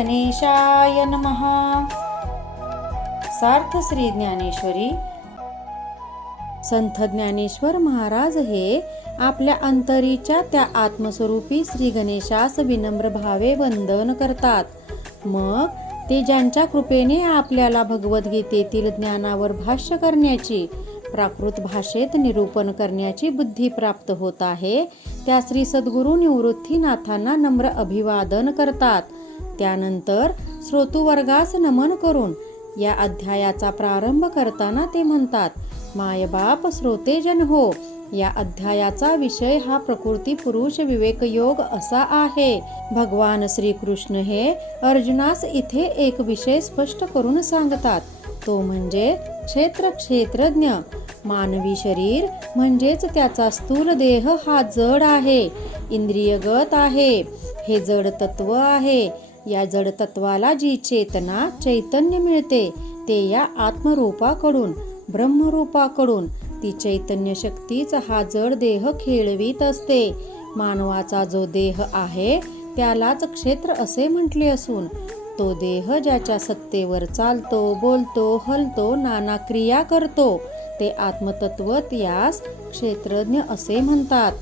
गणेशाय नमः. सार्थ श्री ज्ञानेश्वरी. संत ज्ञानेश्वर महाराज हे आपल्या अंतरीच्या त्या आत्मस्वरूपी श्री गणेशास विनम्र भावे वंदन करतात. मग ते ज्यांच्या कृपेने आपल्याला भगवद्गीतेतील ज्ञानावर भाष्य करण्याची, प्राकृत भाषेत निरूपण करण्याची बुद्धी प्राप्त होत आहे, त्या श्री सद्गुरु निवृत्तीनाथांना नम्र अभिवादन करतात. त्यानंतर श्रोतृवर्गास नमन करून या अध्यायाचा प्रारंभ करताना ते म्हणतात, मायबाप श्रोतेजन हो. या अध्यायाचा विषय हा प्रकृती पुरुष विवेक योग असा आहे. भगवान श्रीकृष्ण हे अर्जुनास इथे एक विषय स्पष्ट करून सांगतात, तो म्हणजे क्षेत्रज्ञ. मानवी शरीर म्हणजेच त्याचा स्थूल देह हा जड आहे, इंद्रियगत आहे. हे जड तत्व आहे. या जड तत्वाला जी चेतना, चैतन्य मिळते ते या आत्मरूपाकडून, ब्रह्मरूपाकडून. ती चैतन्य शक्तीच हा जड देह खेळवीत असते. मानवाचा जो देह आहे त्यालाच क्षेत्र असे म्हटले असून, तो देह ज्याच्या सत्तेवर चालतो, बोलतो, हलतो, नाना क्रिया करतो ते आत्मतत्व यास क्षेत्रज्ञ असे म्हणतात.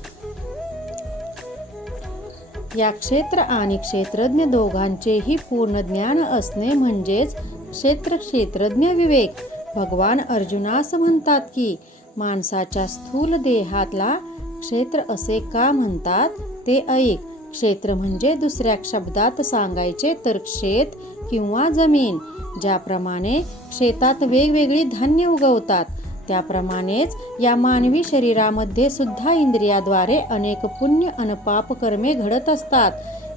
या क्षेत्र आणि क्षेत्रज्ञ दोघांचेही पूर्ण ज्ञान असणे म्हणजेच क्षेत्रज्ञ विवेक. भगवान अर्जुनास म्हणतात की माणसाच्या स्थूल देहातला क्षेत्र असे का म्हणतात ते ऐक. क्षेत्र म्हणजे दुसऱ्या शब्दात सांगायचे तर शेत किंवा जमीन. ज्याप्रमाणे शेतात वेगवेगळी धान्य उगवतात त्याप्रमाणेच या मानवी शरीरामध्ये सुद्धा इंद्रियाद्वारे अनेक पुण्य अन पाप कर्मे घडत असतात.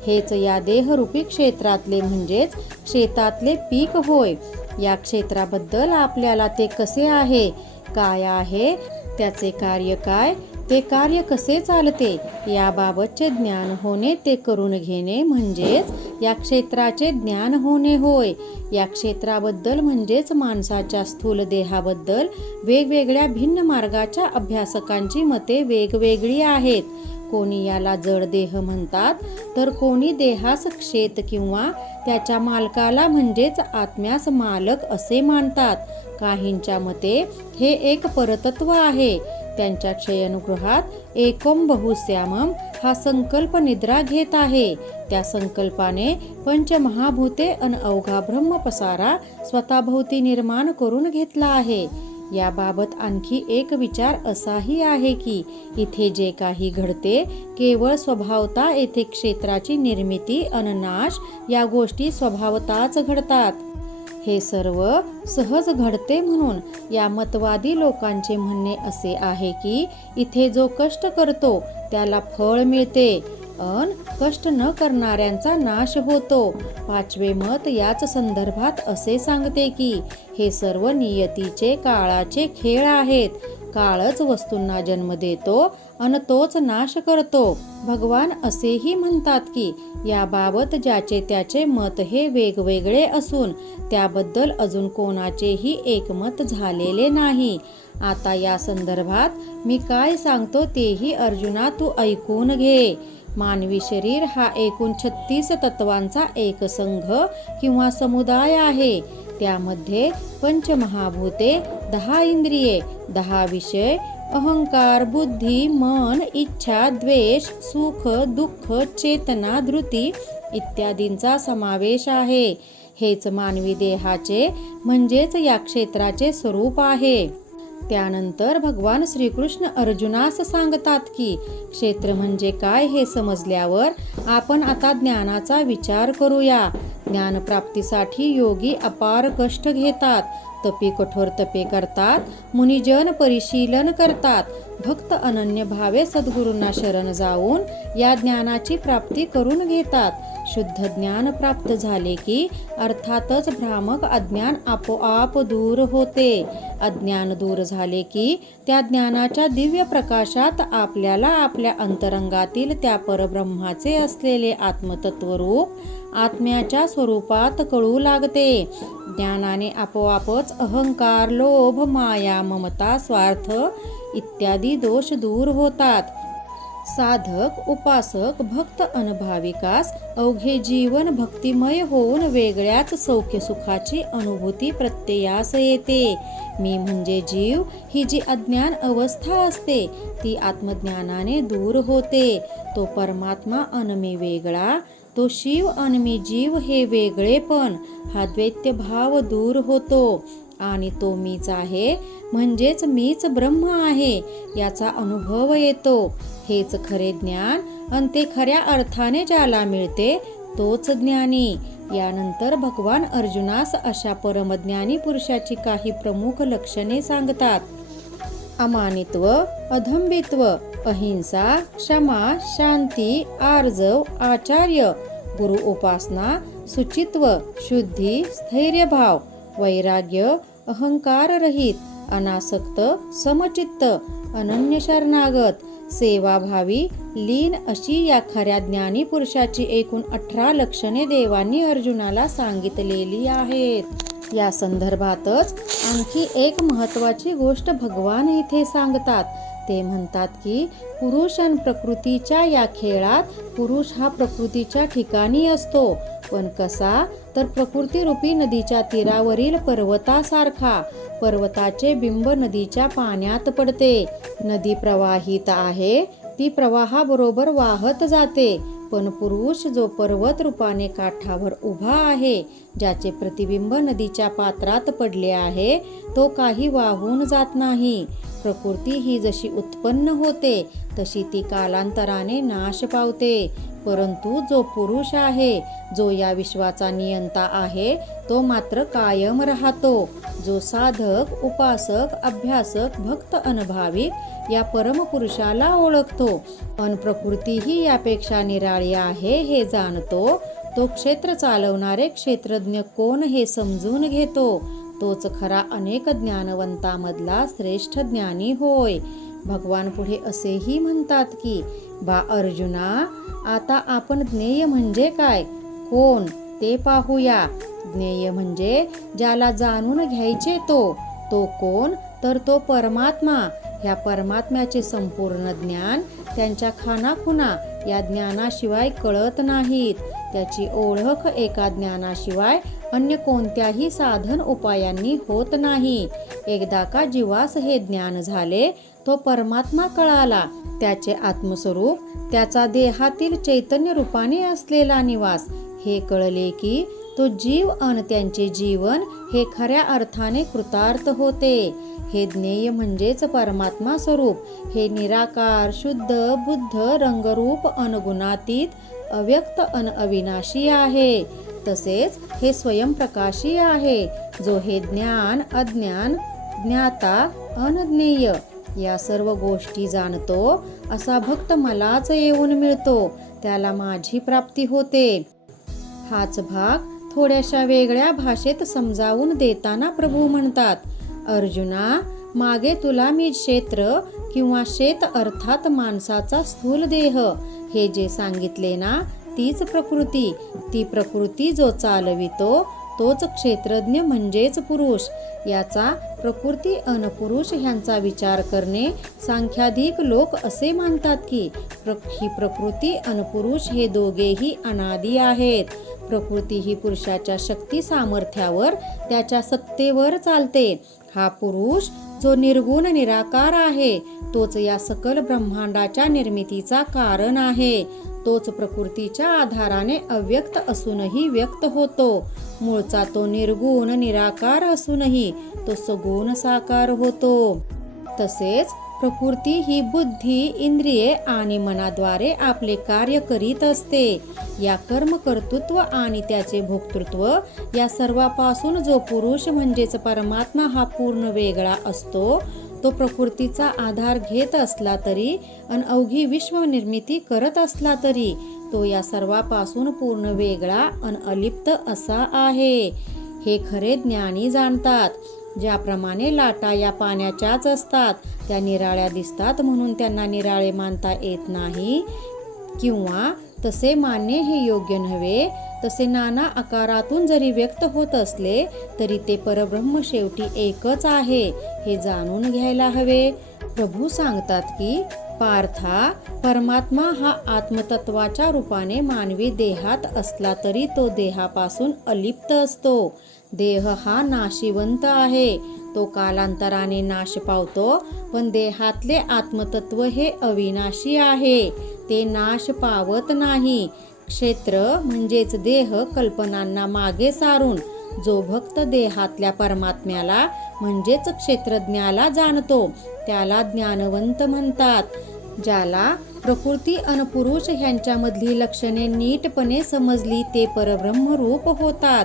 हेच या देहरूपी क्षेत्रातले म्हणजेच शेतातले पीक होय. या क्षेत्राबद्दल आपल्याला ते कसे आहे, काय आहे, त्याचे कार्य काय, ते कार्य कसे चालते याबाबतचे ज्ञान होणे, ते करून घेणे म्हणजेच या क्षेत्राचे ज्ञान होणे होय. या क्षेत्राबद्दल म्हणजेच माणसाच्या स्थूल देहाबद्दल वेगवेगळ्या भिन्न मार्गाच्या अभ्यासकांची मते वेगवेगळी आहेत. कोणी याला जड देह म्हणतात तर कोणी देहास क्षेत किंवा त्याच्या मालकाला म्हणजेच आत्म्यास मालक असे मानतात. काहींच्या मते हे एक परतत्व आहे. त्यांच्या क्षयनुगृहात एकोम बहुश्यामम हा संकल्प निद्रा घेत आहे. त्या संकल्पाने पंचमहाभूते अन अवघा ब्रह्म पसारा स्वतःभोवती निर्माण करून घेतला आहे. याबाबत आणखी एक विचार असाही आहे की इथे जे काही घडते केवळ स्वभावता येथे क्षेत्राची निर्मिती अन नाश या गोष्टी स्वभावताच घडतात. हे सर्व सहज घडते म्हणून या मतवादी लोकांचे म्हणणे असे आहे की इथे जो कष्ट करतो त्याला फळ मिळते अन कष्ट न करणाऱ्यांचा नाश होतो. पाचवे मत याच संदर्भात असे सांगते की हे सर्व नियतीचे, काळाचे खेळ आहेत. काळच वस्तूंना जन्म देतो अन तोच नाश करतो. भगवान असेही म्हणतात की याबाबत ज्याचे त्याचे मत हे वेगवेगळे असून त्याबद्दल अजून कोणाचेही एकमत झालेले नाही. आता या संदर्भात मी काय सांगतो तेही अर्जुना तू ऐकून घे. मानवी शरीर हा एकूण 36 तत्वांचा एक संघ किंवा समुदाय आहे. त्यामध्ये पंचमहाभूते, 10 इंद्रिये, 10 विषय, अहंकार, बुद्धी, मन, इच्छा, द्वेष, सुख, दुःख, चेतना, धृती इत्यादींचा समावेश आहे. हेच मानवी देहाचे म्हणजेच या क्षेत्राचे स्वरूप आहे. त्यानंतर भगवान श्रीकृष्ण अर्जुनास सांगतात की क्षेत्र म्हणजे काय हे समजल्यावर आपण आता ज्ञानाचा विचार करूया. ज्ञानप्राप्तीसाठी योगी अपार कष्ट घेतात, तपी कठोर तपे करतात, मुनिजन परिशीलन करतात, भक्त अनन्य भावे सद्गुरूंना शरण जाऊन या ज्ञानाची प्राप्ती करून घेतात. शुद्ध ज्ञान प्राप्त झाले की अर्थातच भ्रामक अज्ञान आपोआप दूर होते. अज्ञान दूर झाले की त्या ज्ञानाच्या दिव्य प्रकाशात आपल्याला आपल्या अंतरंगातील त्या परब्रह्माचे असलेले आत्मतत्वरूप आत्म्याच्या स्वरूपात कळू लागते. ज्ञानाने आपोआपच अहंकार, लोभ, माया, ममता, स्वार्थ इत्यादी दोष दूर होतात. साधक उपासक भक्त अनभाविकास अवघे जीवन भक्तिमय होऊन वेगळ्याच सौख्य सुखाची अनुभूती प्रत्ययास येते. मी म्हणजे जीव ही जी अज्ञान अवस्था असते ती आत्मज्ञानाने दूर होते. तो परमात्मा अनमी वेगळा, तो शिव अनमी जीव हे वेगळेपण हा द्वैत्य भाव दूर होतो आणि तो मीच आहे म्हणजेच मीच ब्रह्म आहे याचा अनुभव येतो. हेच खरे ज्ञान आणि ते खऱ्या अर्थाने ज्याला मिळते तोच ज्ञानी. यानंतर भगवान अर्जुनास अशा परमज्ञानी पुरुषाची काही प्रमुख लक्षणे सांगतात. अमानित्व, अधंबित्व, अहिंसा, क्षमा, शांती, आर्जव, आचार्य, गुरु उपासना, शुचित्व, शुद्धी, स्थैर्यभाव, वैराग्य, अहंकाररहित, अनासक्त, समचित्त, अनन्य शरणागत, सेवाभावी, लीन अशी या खऱ्या ज्ञानी पुरुषाची एकूण 18 लक्षणे देवांनी अर्जुनाला सांगितलेली आहेत. या संदर्भातच आणखी एक महत्त्वाची गोष्ट भगवान इथे सांगतात. ते म्हणतात की पुरुष आणि प्रकृतीच्या या खेळात पुरुष हा प्रकृतीच्या ठिकाणी असतो, पण कसा तर प्रकृतीरूपी नदीच्या तीरावरील पर्वतासारखा. पर्वताचे बिंब नदीच्या पाण्यात पडते. नदी प्रवाहित आहे, ती प्रवाहाबरोबर वाहत जाते, पण पुरुष जो पर्वत रूपाने काठावर उभा आहे, ज्याचे प्रतिबिंब नदीच्या पात्रात पडले आहे, तो काही वाहून जात नाही. प्रकृती ही जशी उत्पन्न होते तशी ती कालांतराने नाश पावते, परंतु जो पुरुष आहे, जो या विश्वाचा नियंता आहे, तो मात्र कायम राहतो. जो साधक, उपासक, अभ्यासक, भक्त अनभाविक या परमपुरुषाला ओळखतो पण प्रकृतीही यापेक्षा निराळी आहे हे जाणतो, तो क्षेत्र चालवणारे क्षेत्रज्ञ कोण हे समजून घेतो, तोच खरा अनेक ज्ञानवंतामधला श्रेष्ठ ज्ञानी होय. भगवान पुढे असेही म्हणतात की बा अर्जुना, आता आपण ज्ञेय म्हणजे काय, कोण ते पाहूया. ज्ञेय म्हणजे ज्याला जाणून घ्यायचे तो कोण तर तो परमात्मा. ह्या परमात्म्याचे संपूर्ण ज्ञान त्यांच्या खानाखुणा या ज्ञानाशिवाय कळत नाहीत. त्याची ओळख एका ज्ञानाशिवाय अन्य कोणत्याही साधन उपायांनी होत नाही. एकदा का जीवास हे ज्ञान झाले, तो परमात्मा कळाला, त्याचे आत्मस्वरूप, त्याचा देहातील चैतन्य रूपाने असलेला निवास हे कळले की तो जीव आणि त्यांचे जीवन हे खऱ्या अर्थाने कृतार्थ होते. हे ज्ञेय म्हणजेच परमात्मा स्वरूप. हे निराकार, शुद्ध, बुद्ध, रंगरूप, अनगुणातीत, अव्यक्त अन अविनाशी आहे. तसेच हे स्वयंप्रकाशी आहे, जो हे ज्ञान, अज्ञान, ज्ञाता, अनज्ञेय या सर्व गोष्टी जाणतो. असा भक्त मलाच येऊन मिळतो, त्याला माझी प्राप्ती होते. हाच भाग थोड्याशा वेगळ्या भाषेत समजावून देताना प्रभू म्हणतात, अर्जुना, मागे तुला मी क्षेत्र किंवा शेत अर्थात माणसाचा स्थूल देह हे जे सांगितले ना, तीच प्रकृती. ती प्रकृती जो चालवितो तोच क्षेत्रज्ञ म्हणजेच पुरुष. याचा प्रकृती अन पुरुष ह्यांचा विचार करणे सांख्याधिक लोक असे मानतात की ही प्रकृती अन पुरुष हे दोघेही अनादी आहेत. प्रकृती ही पुरुषाच्या शक्ती सामर्थ्यावर, त्याच्या सत्तेवर चालते. हा पुरुष जो निर्गुण निराकार आहे, तोच या सकल ब्रह्मांडाच्या निर्मितीचा कारण आहे. तोच प्रकृतीच्या आधाराने अव्यक्त असूनही व्यक्त होतो. मूळचा तो निर्गुण निराकार असूनही तो सगुण साकार होतो. तसेच प्रकृती ही बुद्धी, इंद्रिये आणि मनाद्वारे आपले कार्य करीत असते. या कर्मकर्तृत्व आणि त्याचे भोक्तृत्व या सर्वापासून जो पुरुष म्हणजेच परमात्मा हा पूर्ण वेगळा असतो, तो प्रकृतीचा आधार घेत असला तरी आणि अवघी विश्व निर्मिती करत असला तरी तो या सर्वापासून पूर्ण वेगळा आणि अलिप्त असा आहे. हे खरे ज्ञानी जाणतात. ज्याप्रमाणे लाटा या पाण्याच्याच असतात, त्या निराळ्या दिसतात म्हणून त्यांना निराळे मानता येत नाही, किंवा तसे मानणे हे योग्य नव्हे. तसे नाना आकारातून जरी व्यक्त होत असले तरी ते परब्रह्म शेवटी एकच आहे हे जाणून घ्यायला हवे. प्रभू सांगतात की पार्था, परमात्मा हा आत्मतत्वाच्या रूपाने मानवी देहात असला तरी तो देहापासून अलिप्त असतो. देह हा नाशिवंत आहे, तो कालांतराने नाश पावतो, पण देहातले आत्मतत्व हे अविनाशी आहे, ते नाश पावत नाही. क्षेत्र म्हणजेच देह कल्पनांना मागे सारून जो भक्त देहातल्या परमात्म्याला म्हणजेच क्षेत्रज्ञाला जाणतो त्याला ज्ञानवंत म्हणतात. ज्याला प्रकृती अन पुरुष ह्यांच्यामधली लक्षणे नीटपणे समजली ते परब्रह्मरूप होतात.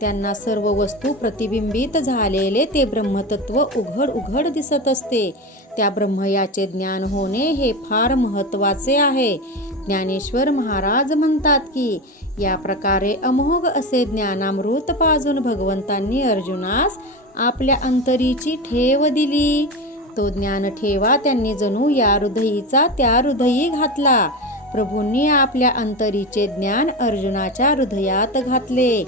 त्यांना सर्व वस्तू प्रतिबिंबित झालेले ते ब्रह्मतत्व उघड उघड दिसत असते. त्या ब्रह्मयाचे ज्ञान होणे हे फार महत्त्वाचे आहे. ज्ञानेश्वर महाराज म्हणतात की या प्रकारे अमोघ असे ज्ञानामृत पाजून भगवंतांनी अर्जुनास आपल्या अंतरीची ठेव दिली. तो ज्ञान ठेवा त्यांनी जणू या हृदयीचा त्या हृदयी घातला. प्रभूंनी आपल्या अंतरीचे ज्ञान अर्जुनाच्या हृदयात घातले.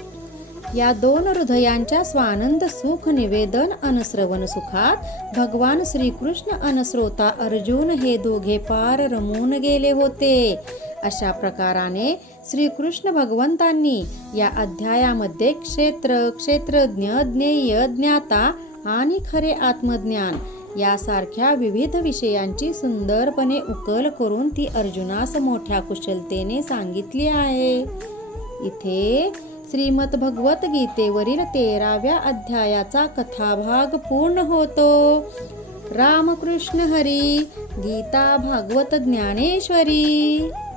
या दोन हृदयांच्या स्वानंद सुख निवेदन अन श्रवण सुखात भगवान श्रीकृष्ण अन श्रोता अर्जुन हे दोघे पार रमून गेले होते. अशा प्रकाराने श्रीकृष्ण भगवंतांनी या अध्यायामध्ये क्षेत्र, क्षेत्रज्ञ, ज्ञेय, ज्ञाता आणि खरे आत्मज्ञान यासारख्या विविध विषयांची सुंदरपणे उकल करून ती अर्जुनास मोठ्या कुशलतेने सांगितली आहे. इथे श्रीमद भगवत गीतेवरील 13व्या अध्यायाचा कथाभाग पूर्ण होतो. रामकृष्ण हरी. गीता भागवत ज्ञानेश्वरी.